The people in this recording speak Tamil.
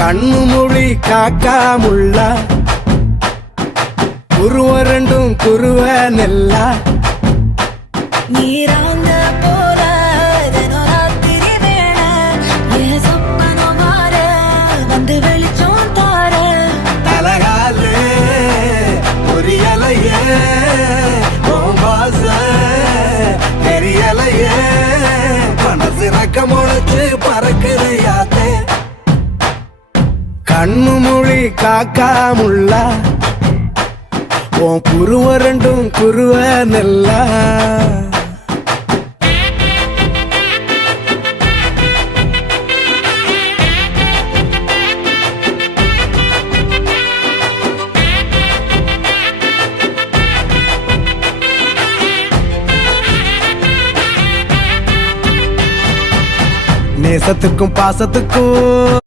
கண்ணு மொழி காக்காமுள்ள குருவ ரெண்டும் குருவ நெல்லா நீராங்க போல தினராத்திரி வேண என் சொப்பனம் மாற வந்து வெளிச்சம் தார தலகாலே பொரியலையே ஓம்பாச தெரியலையே மனசு ரக்க முளைச்சு பறக்குறையாத்தே கண்ணு மொழி காக்காமுள்ள உன் குருவ ரெண்டும் குருவ நெல்லா நேசத்துக்கும் பாசத்துக்கும்